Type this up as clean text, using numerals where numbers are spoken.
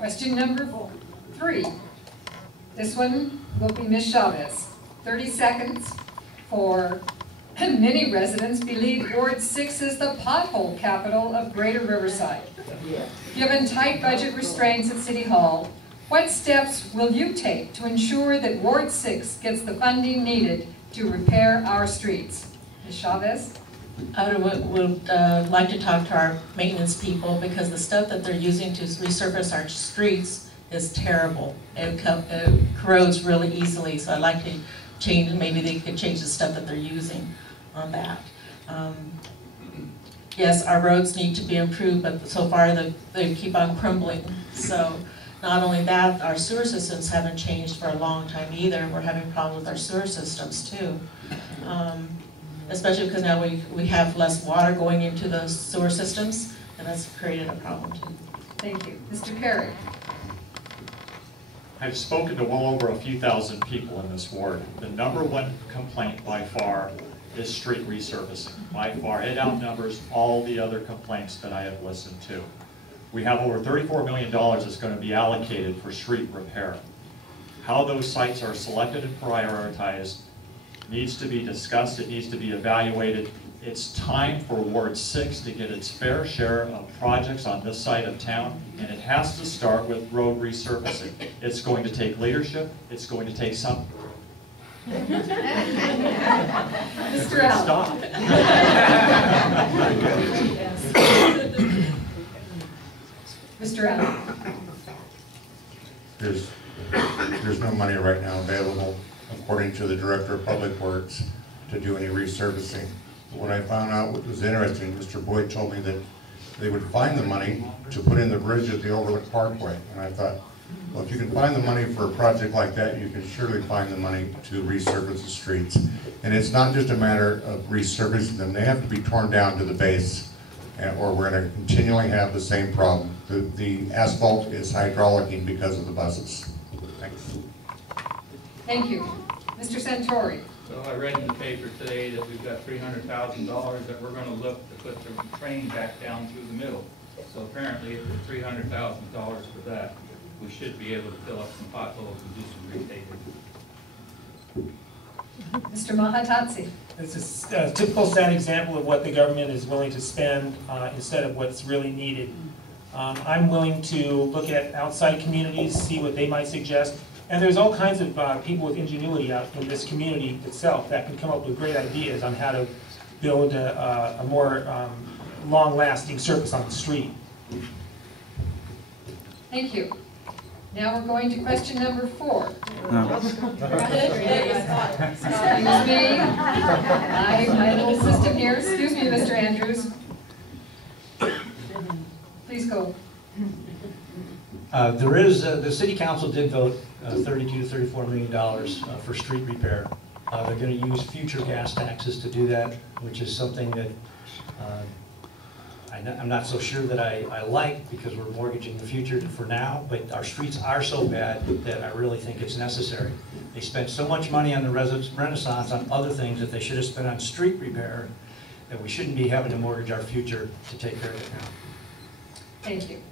Question number 3. This one will be Ms. Chavez. 30 seconds for many residents believe Ward 6 is the pothole capital of Greater Riverside. Given tight budget restraints at City Hall, what steps will you take to ensure that Ward 6 gets the funding needed to repair our streets? Ms. Chavez? I would like to talk to our maintenance people because the stuff that they're using to resurface our streets is terrible. It corrodes really easily, so I'd like to change, maybe they could change the stuff that they're using on that. Yes, our roads need to be improved, but so far they keep on crumbling. So not only that, our sewer systems haven't changed for a long time either. We're having problems with our sewer systems too. Especially because now we have less water going into those sewer systems, and that's created a problem too. Thank you. Mr. Perry? I've spoken to well over a few thousand people in this ward. The #1 complaint by far is street resurfacing. By far, it outnumbers all the other complaints that I have listened to. We have over $34 million that's going to be allocated for street repair. How those sites are selected and prioritized needs to be discussed, it needs to be evaluated. It's time for Ward 6 to get its fair share of projects on this side of town, and it has to start with road resurfacing. It's going to take leadership, it's going to take some... Mr. Allen. Stop. Mr. Allen. There's no money right now available, according to the Director of Public Works, to do any resurfacing. What I found out, what was interesting, Mr. Boyd told me that they would find the money to put in the bridge at the Overlook Parkway. And I thought, well, if you can find the money for a project like that, you can surely find the money to resurface the streets. And it's not just a matter of resurfacing them, they have to be torn down to the base, or we're going to continually have the same problem. The asphalt is hydraulicing because of the buses. Thanks. Thank you. Mr. Santori. So I read in the paper today that we've got $300,000 that we're going to look to put the train back down through the middle. So apparently if it's $300,000 for that, we should be able to fill up some potholes and do some repaving. Mr. Mahatatsi. This is a typical sad example of what the government is willing to spend instead of what's really needed. I'm willing to look at outside communities, see what they might suggest. And there's all kinds of people with ingenuity out in this community itself that can come up with great ideas on how to build a more long-lasting surface on the street. Thank you. Now we're going to question number 4. Excuse me. My little system here. Excuse me, Mr. Andrews. Please go. The City Council did vote $32 to $34 million for street repair. They're going to use future gas taxes to do that, which is something that I'm not so sure that I like, because we're mortgaging the future for now, but our streets are so bad that I really think it's necessary. They spent so much money on the Renaissance on other things that they should have spent on street repair, that we shouldn't be having to mortgage our future to take care of it now. Thank you.